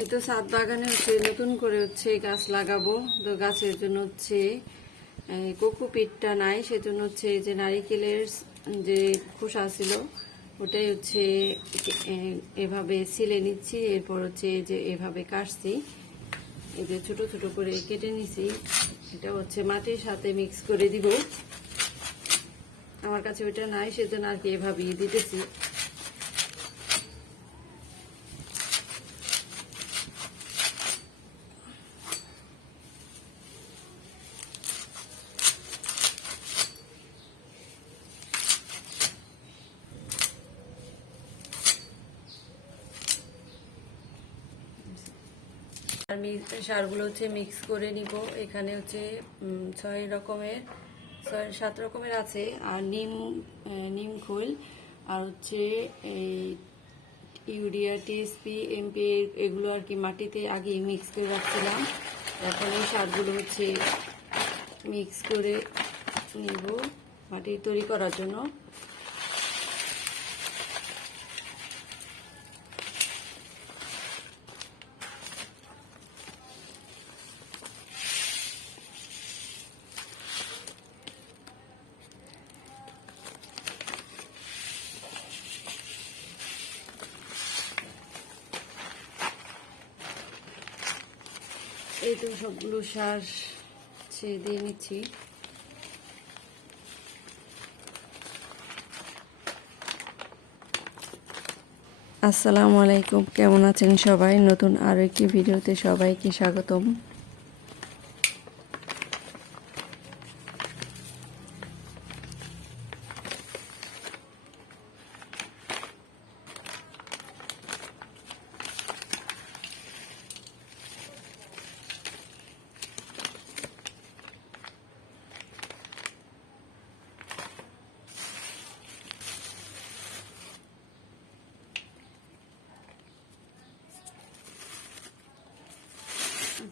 এই তো ছাদ বাগানে হচ্ছে নতুন করে হচ্ছে গাছ লাগাবো। তো গাছের জন্য হচ্ছে কোকোপিটটা নাই, সেজন্য হচ্ছে এই যে নারিকেলের যে খোসা ছিল ওটাই হচ্ছে এভাবে ছিলে নিচ্ছি। এরপর হচ্ছে এই যে এভাবে কাটছি, এই যে ছোট ছোট করে কেটে নিছি। এটা হচ্ছে মাটির সাথে মিক্স করে দিব। আমার কাছে ওইটা নাই, সেজন্য আর কি এভাবেই দিতেছি। আমি সারগুলো হচ্ছে মিক্স করে নিব। এখানে হচ্ছে 7 রকমের আছে। আর নিম খোল, আর হচ্ছে এই ইউরিয়া, টিএসপি, এমপি এগুলো আর কি মাটিতে আগে মিক্স করে রাখছিলাম। এখন এই সারগুলো হচ্ছে মিক্স করে নিব মাটি তৈরি করার জন্য। এই তো সবগুলো সার দিয়ে নিচ্ছি। আসসালামু আলাইকুম, কেমন আছেন সবাই? নতুন আরও একটি ভিডিওতে সবাইকে স্বাগতম।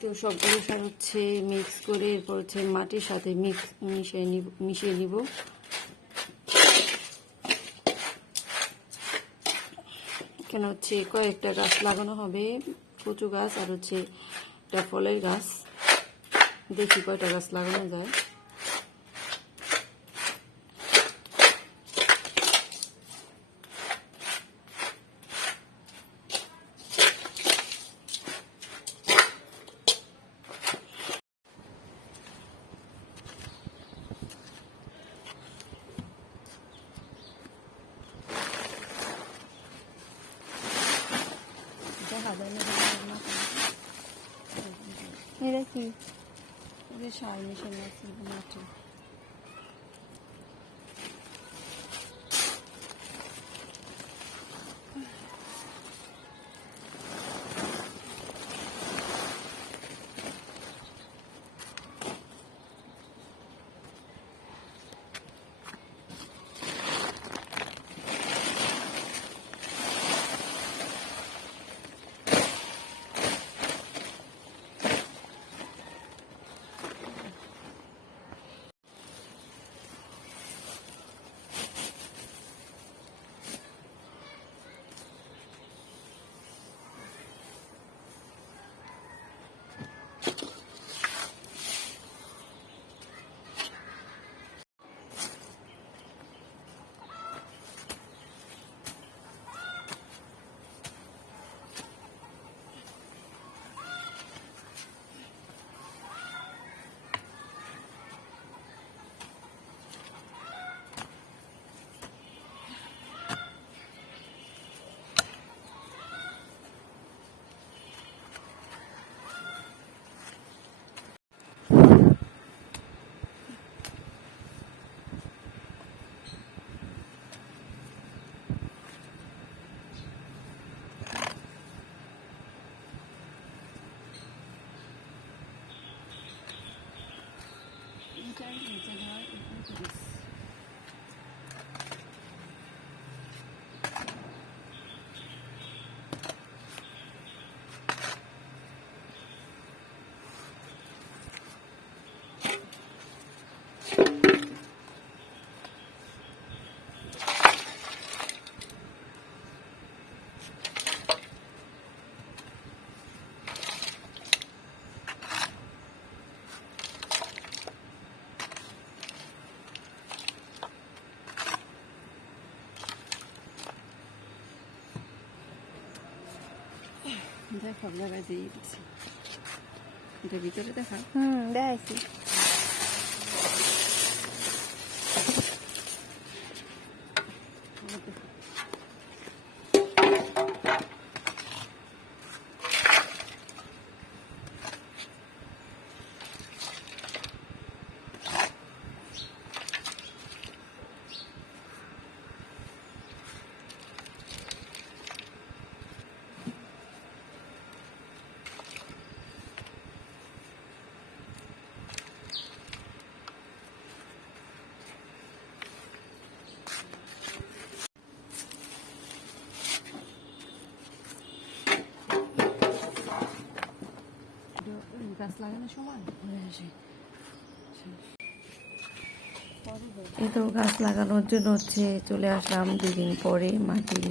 তো সবগুলো সার হচ্ছে মিক্স করে এরপর হচ্ছে মাটির সাথে মিশিয়ে নিব। এখানে হচ্ছে কয়েকটা গাছ লাগানো হবে, কচু গাছ আর হচ্ছে একটা ফলের গাছ। দেখি কয়টা গাছ লাগানো যায়। এটা কি সার মিশানো আছে। দেখ সব জায়গায় দিয়ে দিচ্ছি, এটা ভিতরে দেখা। দেখাইছি। গাছ লাগানোর সময় এই তো গাছ লাগানোর জন্য চলে আসলাম 2 দিন পরে। মাটি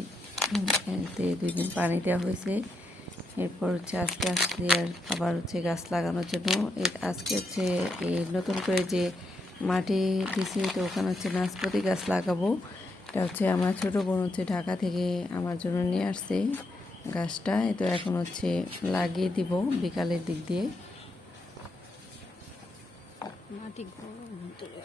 2 দিন পানি দেওয়া হয়েছে, এরপর আজকে আসছি আর আবার গাছ লাগানোর জন্য। আজকে এই নতুন করে যে মাটি দিছি, তো ওখানে নাশপাতি গাছ লাগাবো। এটা আমার ছোটো বোন ঢাকা থেকে আমার জন্য নিয়ে আসছে গাছটা। তো এখন লাগিয়ে দিব বিকালের দিক দিয়ে। মাটি গরম ভিতরে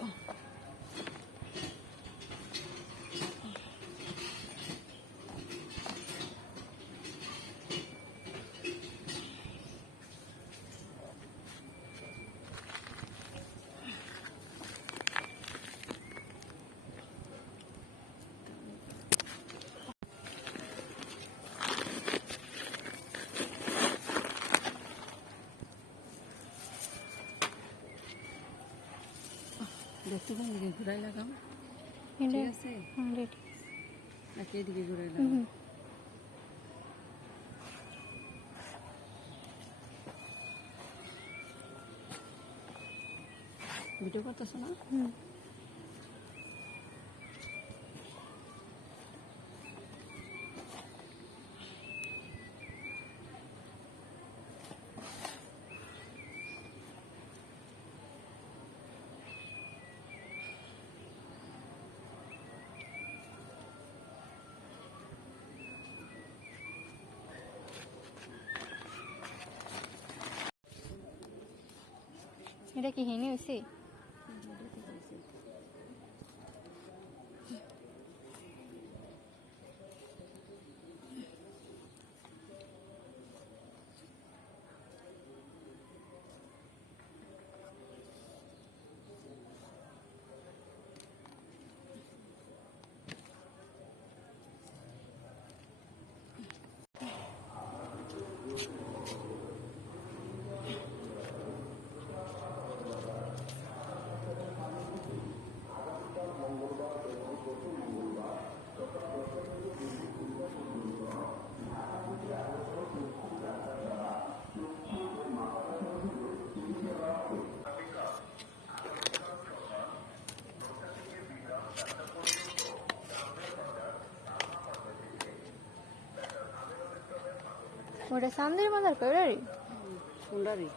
দেখতে কোন দিকে ঘুরাই লাগাম, ঠিক আছে? নাকি এদিকে ঘুরাই লাগাম? ভিডিও করতেছো না? এটা কি হেনে হয়েছে? ওটা সামনের বাজার কইরারি সুন্দরী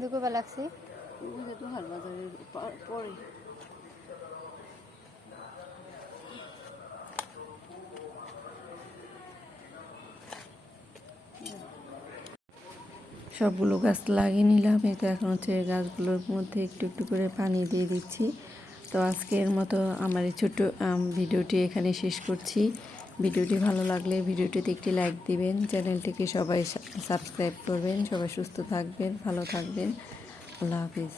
দুপুরবেলা লাগছে। তো হাট বাজারের পরে সবগুলো গাছ লাগিয়ে নিলাম। এই তো এখন গাছগুলোর মধ্যে একটু একটু করে পানি দিয়ে দিচ্ছি। তো আজকের মতো আমার এই ছোট্ট ভিডিওটি এখানে শেষ করছি। ভিডিওটি ভালো লাগলে ভিডিওটিতে একটি লাইক দিবেন, চ্যানেলটিকে সবাই সাবস্ক্রাইব করবেন। সবাই সুস্থ থাকবেন, ভালো থাকবেন। আল্লাহ হাফিজ।